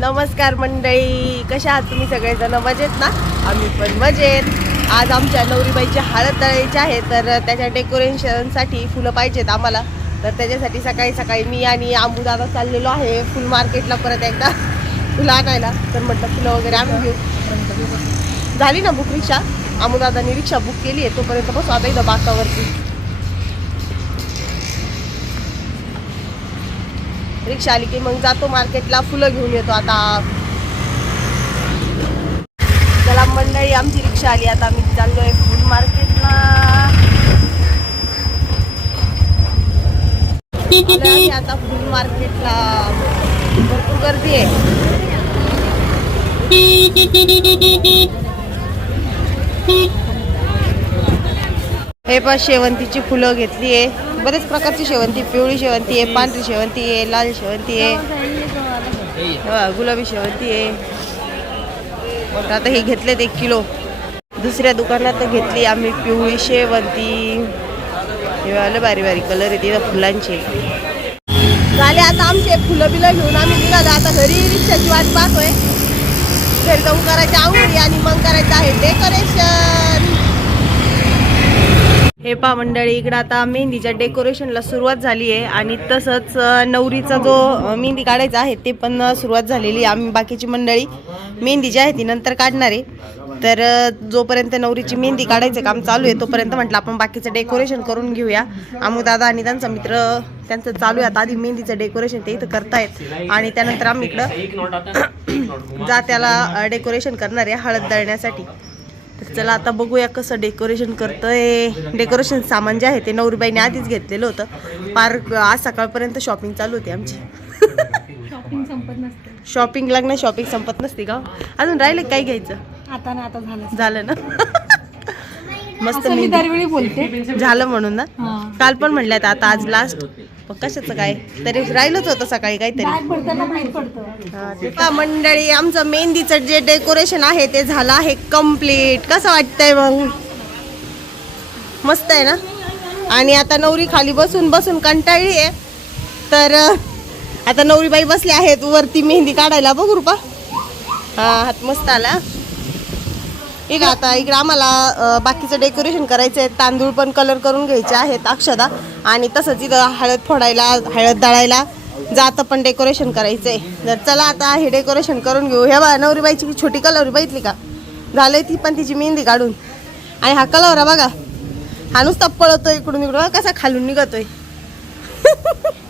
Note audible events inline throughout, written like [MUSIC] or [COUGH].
नमस्कार मंडळी कशा आहात तुम्ही सगळेजण? मजेत ना? आम्ही पण मजेत. आज आमच्या नवरीबाईची हळद तळायची आहे तर त्याच्या डेकोरेशनसाठी फुलं पाहिजेत आम्हाला. तर त्याच्यासाठी सकाळी सकाळी मी आणि आंबूदादा चाललेलो आहे फुल मार्केटला परत एकदा फुलं आणायला. तर म्हटलं फुलं वगैरे आणून घेऊ. झाली ना बुक रिक्षा? आमूदादांनी रिक्षा बुक केली आहे तोपर्यंत बसू आता इथं बाकावरती. रिक्षा आली की मग जातो मार्केटला फुलं घेऊन येतो आता. चला मंडळी आमची रिक्षा आली आता आम्ही चाललोय फुल मार्केटला आता फुल मार्केटला भरपूर गर्दी आहे. [LAUGHS] हे पण शेवंतीची फुलं घेतली आहे. बरेच प्रकारची शेवंती पिवळी शेवंती आहे पांढरी शेवंती आहे लाल शेवंती आहे. गुलाबी शेवंती आहे. आता हे घेतलेत एक किलो. दुसऱ्या दुकानात घेतली आम्ही पिवळी शेवंती. हे आलं बारी बारी कलर आहे तिथं फुलांचे. झाले आता आमचे फुलं बिलं घेऊन आम्ही निघालो. आता घरी रिक्षाची वाट पाहतोय. घरी जाऊन करायचे आवडी आणि मग करायचं आहे डेकोरेशन हे पा मंडळी इकडं आता मेहंदीच्या डेकोरेशनला सुरुवात झाली आहे आणि तसंच नवरीचा जो मेहंदी काढायचा आहे ते पण सुरुवात झालेली आहे. आम्ही बाकीची मंडळी मेहंदी जी आहे ती नंतर काढणार आहे. तर जोपर्यंत नवरीची मेहंदी काढायचं काम चालू आहे तोपर्यंत म्हटलं आपण बाकीचं डेकोरेशन करून घेऊया. दादा आणि त्यांचा मित्र त्यांचं चालू आहे. आता आधी मेहंदीचं डेकोरेशन ते इथं करतायत. आणि त्यानंतर आम्ही इकडं [CLEARS THROAT] जात्याला डेकोरेशन करणार आहे हळद दळण्यासाठी. तर चला आता बघूया कसं डेकोरेशन करतोय. डेकोरेशन सामान जे आहे ते नवरीबाईने आधीच घेतलेलं होतं. पार आज सकाळपर्यंत शॉपिंग चालू होती आमची. शॉपिंग संपत नसते. शॉपिंग लागणं शॉपिंग संपत नसते का? अजून राहिले काय घ्यायचं? आता ना आता झालं. झालं ना? मस्त मी दरवेळी बोलते. झालं म्हणून ना. काल पण म्हणल्यात आता आज लास्ट कशाचं काय? तरी राहिलंच होतं सकाळी काहीतरी. बॅग पडताना माहीत पडतं. हा, मंडळी आमचं मेहंदीचं जे डेकोरेशन आहे ते झालं आहे कंप्लीट कसं वाटतंय मग? मस्त आहे ना? आणि आता नवरी खाली बसून बसून कंटाळली आहे. तर आता नवरीबाई बसल्या आहेत वरती मेहंदी काढायला. बघू रुपा. हा हात मस्त आला. ठीक आहे आता इकडे आम्हाला बाकीचं डेकोरेशन करायचं आहे तांदूळ पण कलर करून घ्यायचे आहेत अक्षदा. आणि तसंच इथं हळद फोडायला हळद दळायला जातं पण डेकोरेशन करायचं आहे तर चला आता हे डेकोरेशन करून घेऊ. हे बघा नवरीबाईची छोटी कलवरी बघितली का? झालंय ती पण तिची मेहंदी काढून. आणि हा कलवरा बघा. हा नुसता पळतोय इकडून इकडून कसा खालून निघतोय. [LAUGHS]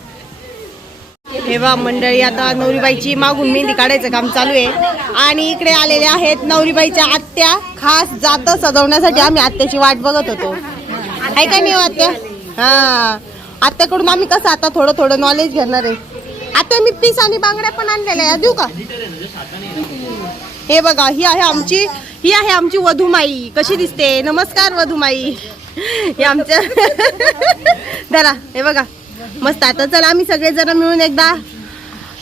हे बा मंडळी आता नवरीबाईची मागून मेहंदी काढायचं काम चालू आहे. आणि इकडे आलेले आहेत नवरीबाईच्या आत्या. खास जात सजवण्यासाठी आम्ही आत्याची वाट बघत होतो. आहे का नाही हो आत्या? हा. आत्याकडून आम्ही कसं आता थोडं थोडं नॉलेज घेणार आहे. आता मी पीस आणि बांगड्या पण आणलेल्या या देऊ का? हे बघा ही आहे आमची ही आहे आमची वधुमाई. कशी दिसते? नमस्कार वधुमाई. हे आमच्या [LAUGHS] धरा हे बघा. मस्त आता चला आम्ही सगळेजण मिळून एकदा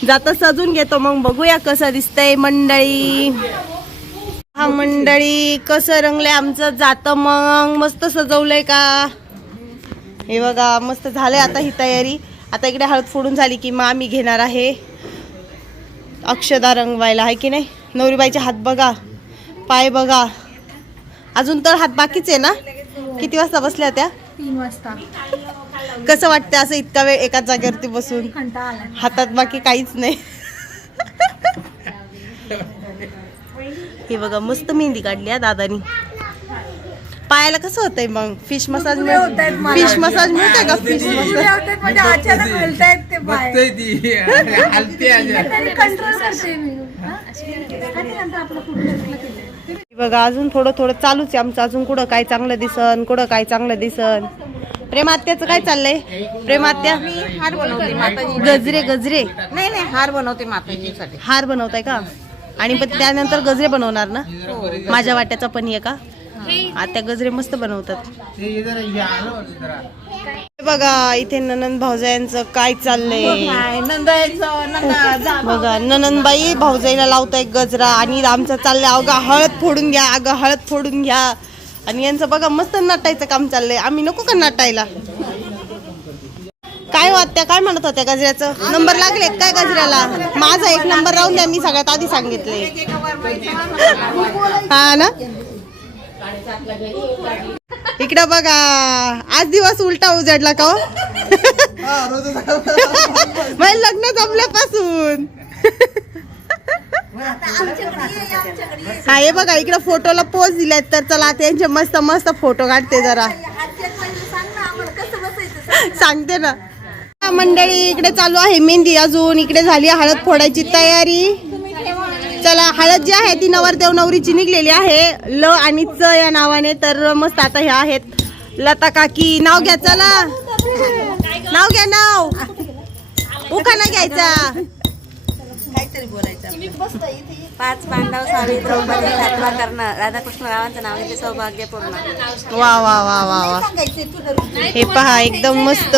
जाता सजून घेतो. मग बघूया कसं दिसतंय मंडळी. हा मंडळी कसं रंगलंय आमचं जातं मग. मस्त सजवलंय का? हे बघा मस्त झालंय आता ही तयारी. आता इकडे हळद फोडून झाली की मग आम्ही घेणार आहे. अक्षदा रंगवायला आहे की नाही? नवरीबाईचे हात बघा पाय बघा. अजून तर हात बाकीच आहे ना? किती वाजता बसल्या त्या? तीन वाजता. कसं वाटतं असं इतका वेळ एकाच जागेवरती बसून? हातात बाकी काहीच नाही. हे बघा मस्त मेहंदी काढली हा दादानी. पायाला कसं होतंय मग? फिश मसाज फिश मसाज मिळतंय का? फिश मसाज म्हणजे हा? हे बघा अजून थोडं थोडं चालूच आहे आमचं. अजून कुठं काय चांगलं दिसन कुठं काय चांगलं दिसन? प्रेमात्याचं काय चाललंय? प्रेमात्या हार बनवते माताजी गजरे गजरे. नाही नाही हार बनवते माताजीसाठी. हार बनवताय का? आणि पण त्यानंतर गजरे बनवणार ना? माझ्या वाट्याचा पण आहे का? आता गजरे मस्त बनवतात. हे बघा इथे ननंद भाऊजायांचं काय चाललंय? बघा ननंदबाई भाऊजाईला लावताय गजरा आणि आमचं चाललंय अगं हळद फोडून घ्या अगं हळद फोडून घ्या. आणि यांचं बघा मस्त नटायचं काम चाललंय. आम्ही नको का नटायला? काय वाटत्या काय म्हणत होत्या गजऱ्याचं? नंबर लागले काय गजऱ्याला? माझा एक नंबर राहून द्या मी सगळ्यात आधी सांगितले. हा ना? इकडं बघा आज दिवस उलटा उजडला का हो? [LAUGHS] माझं लग्न जमल्यापासून. हा हे बघा इकडे फोटोला पोज दिल्यात तर चला त्यांचे मस्त मस्त फोटो काढते जरा. सांगते ना. मंडळी इकडे चालू आहे मेहंदी अजून. इकडे झाली हळद फोडायची तयारी. चला हळद जी आहे ती नवरदेव नवरीची निघलेली आहे. ल आणि च या नावाने तर मस्त आता ह्या आहेत. लता काकी नाव घ्या चला. नाव घ्या नाव. उखाना घ्यायचा. पाच पांडव सावी द्रौपदी सातवा कर्ण राधाकृष्ण रावांचं नाव घेते सौभाग्यपूर्ण. वा वा वा वा वा. हे पहा एकदम मस्त.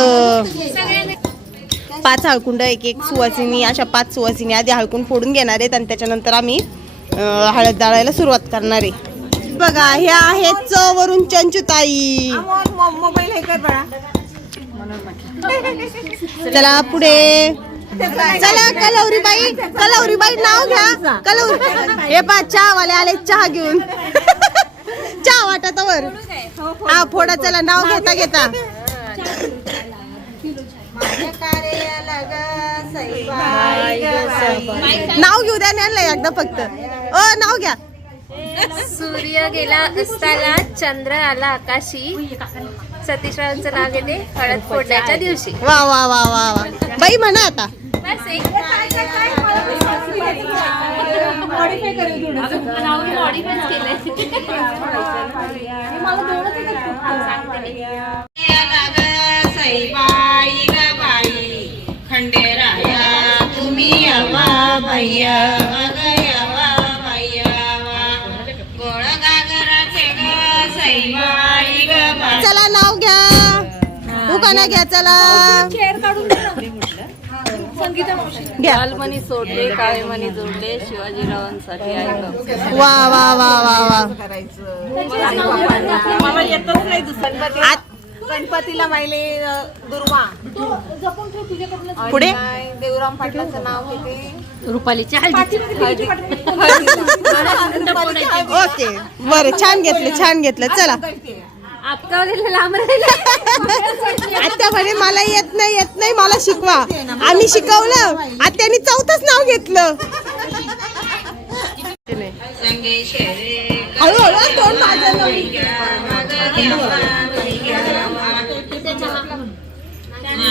पाच हळकुंड एक एक सुवासिनी अशा पाच सुवासिनी आधी हळकुंड फोडून घेणार आहेत आणि त्याच्यानंतर आम्ही हळद डाळायला सुरुवात करणार आहे. बघा ह्या आहेत च वरून चंचुताई मोबाईल हे कर बाळा. चला पुढे. चला कलवरी बाई कलवरी बाई नाव घ्या. कलवरी हे पा चहा वाले आले चहा घेऊन. [LAUGHS] चहा वाटत वर हा फोडा चला नाव घेता घेता. नाव घेऊ द्या नाही एकदा फक्त. अ नाव घ्या. सूर्य गेला असताना चंद्र आला आकाशी. सतीशरावांचं नाव घेते हळद फोडण्याच्या दिवशी. वा वा वा वा वा. बाई म्हणा आता. मॉडिफाय केलंय. खंडेराया तुम्ही यावा भैया यावा. चला नाव घ्या. उखाणा घ्या चला. घ्या लालमणी सोडले काळेमणी जोडले शिवाजीरावांसाठी वा वा वा वा वा. मला येतच नाही दुसरं आत- गणपतीला माहिले दुर्वा. पुढे? काय, देवराम पाटलाचं नाव घेते. रुपालीची हळदी. ओके. बरं छान घेतलं छान घेतलं. चला. आत्या म्हणे मला येत नाही येत नाही मला शिकवा. आम्ही शिकवलं. आत्याने चौथंच नाव घेतलं. हळूहळू तोंड माझं मांडवाच्या दारी ग सैबाई ग बाई बुद्धी सांगली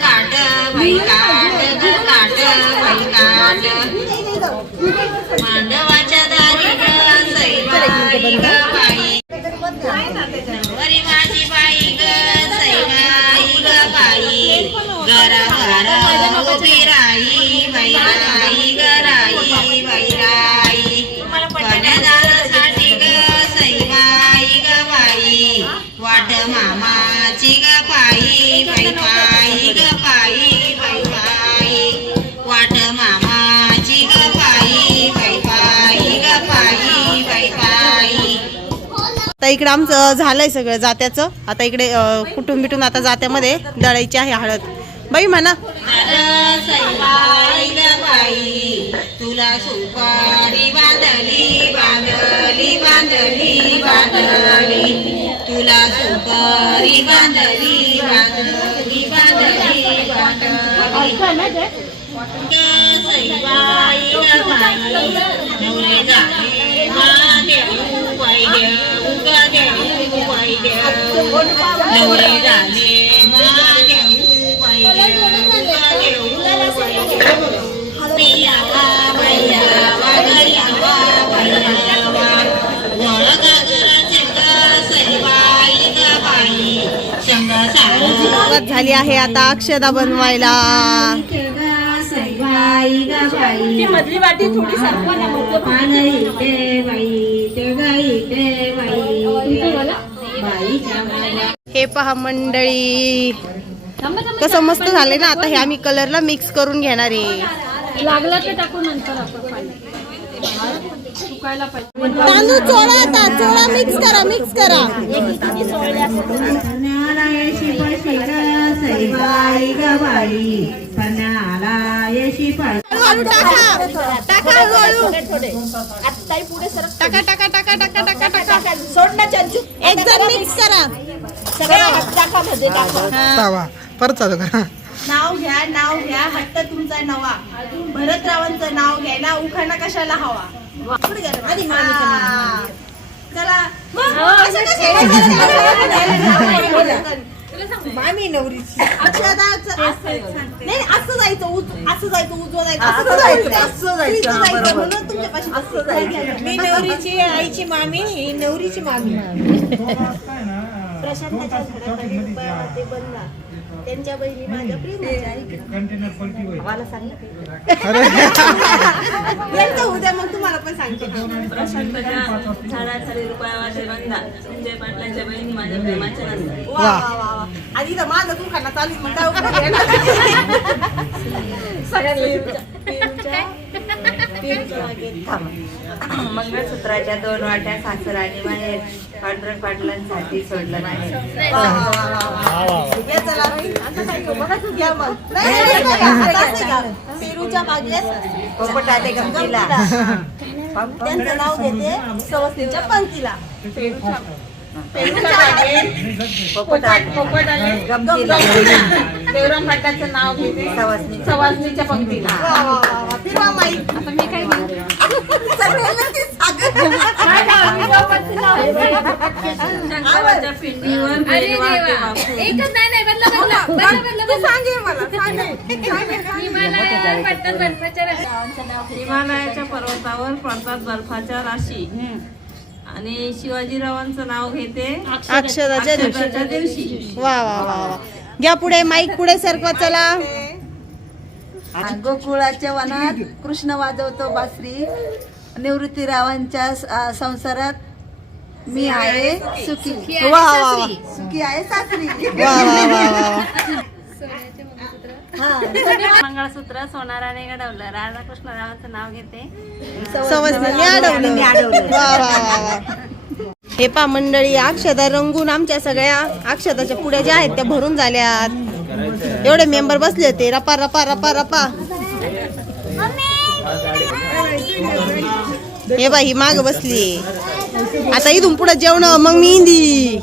ताट याचे मांडवाच्या दारी सैबाई ग बाई माझी बाई ग सैबाई ग बाई उभी राई बाई ग ग बाई वाट मामाची ग पायी बाई पायी ग पायी बाई पायी वाट मामाची ग पायी बाई पायी ग पायी बाई पायी आता इकडे आमचं झालंय सगळं जात्याचं. आता इकडे अं, कुटुंब बिटून आता जात्यामध्ये दळायची आहे हळद. बाई म्हणा तुला सुपारी बांधली बांधली बांधली बांधली तुला सुपारी बांधली बांधली बांधली बांधली ग नवरे गाणे मा देऊ नवरे गाणे सुरुवात झाली आहे आता अक्षदा बनवायला. मधली वाटी थोडी हे पहा मंडळी. कसं मस्त झालंय ना आता हे आम्ही कलरला मिक्स करून घेणार आहे. लागलं तर टाकू नंतर आपण तांदूळ चोळा आता चोळा मिक्स करा मिक्स करा. टाका. टाका टाका टाका टाका टाका टाका टाका. एक जण मिक्स करा हा. परत चालू करा. नाव घ्या नाव घ्या हट्ट तुमचा नवा. भरतरावांचं नाव घ्यायला उखाणा कशाला हवा? पुढे गेलं. आधी हा. चला. मग असं कसं? मामी नवरीची. अक्षदाचं नाही नाही, असं जायचं उज- असं जायचं उजवं जायचं असं जायचं असं जायचं. म्हणून तुमच्यापाशी असं जायचं. मी नवरीची आईची मामी ही नवरीची मामी. प्रशांताच्या घरामध्ये ब- ते बनला त्यांच्या बहिणी माझ्या प्रेमाच्या [LAUGHS] यांचं उद्या मग तुम्हाला पण सांगते. संजय पाटलांच्या बहिणी माझ्या प्रेमाच्या नंदा वा वा वा वा. आधी तर माझं तू खाना चालू मग? मंगळसूत्राच्या दोन वाट्या सासर आणि माहेर पांढरं पाटलांसाठी सोडलं नाही. पेरूच्या मागे पोपट आले गमतीला. त्यांचं नाव घेते सवस्तीच्या पंक्तीला. देवराम भट्टाचं नाव घेते सवासनीच्या पंक्तीला. फिरवा मी काय घेऊ सगळ्यांना ते सांगत. शंकराच्या पिंडीवर अरे बेल वाहते देवा बापू. एकच नाही नाही बदला बदला बदला बदला तू सांगे मला सांगे हिमालयावर पडतात बर्फाच्या राशी. हिमालयाच्या पर्वतावर पडतात बर्फाच्या राशी. आणि शिवाजीरावांचं नाव घेते अक्षराच्या दिवशी. अक्षताच्या दिवशी. वा वा वा वा. घ्या पुढे माईक पुढे सरकवा चला. गोकुळाच्या वनात कृष्ण वाजवतो बासरी. निवृत्तीरावांच्या अ, संसारात मी आहे सुखी. वा वा वा. सुखी आहे सासरी. वा वा [LAUGHS] वा वा मंगळसूत्र. सोनाराने घडवलं राधाकृष्णरावांचं नाव घेते. समजलं अडवलं. वा वा वा हे पा मंडळी अक्षता रंगून आमच्या सगळ्या अक्षताच्या पुढे ज्या आहेत त्या भरून झाल्यात. एवढे मेंबर बसले होते. रपा रपा रपा रपा. हे बाई ही माग बसली. आता इथून पुढे जेवण मग मी इंदी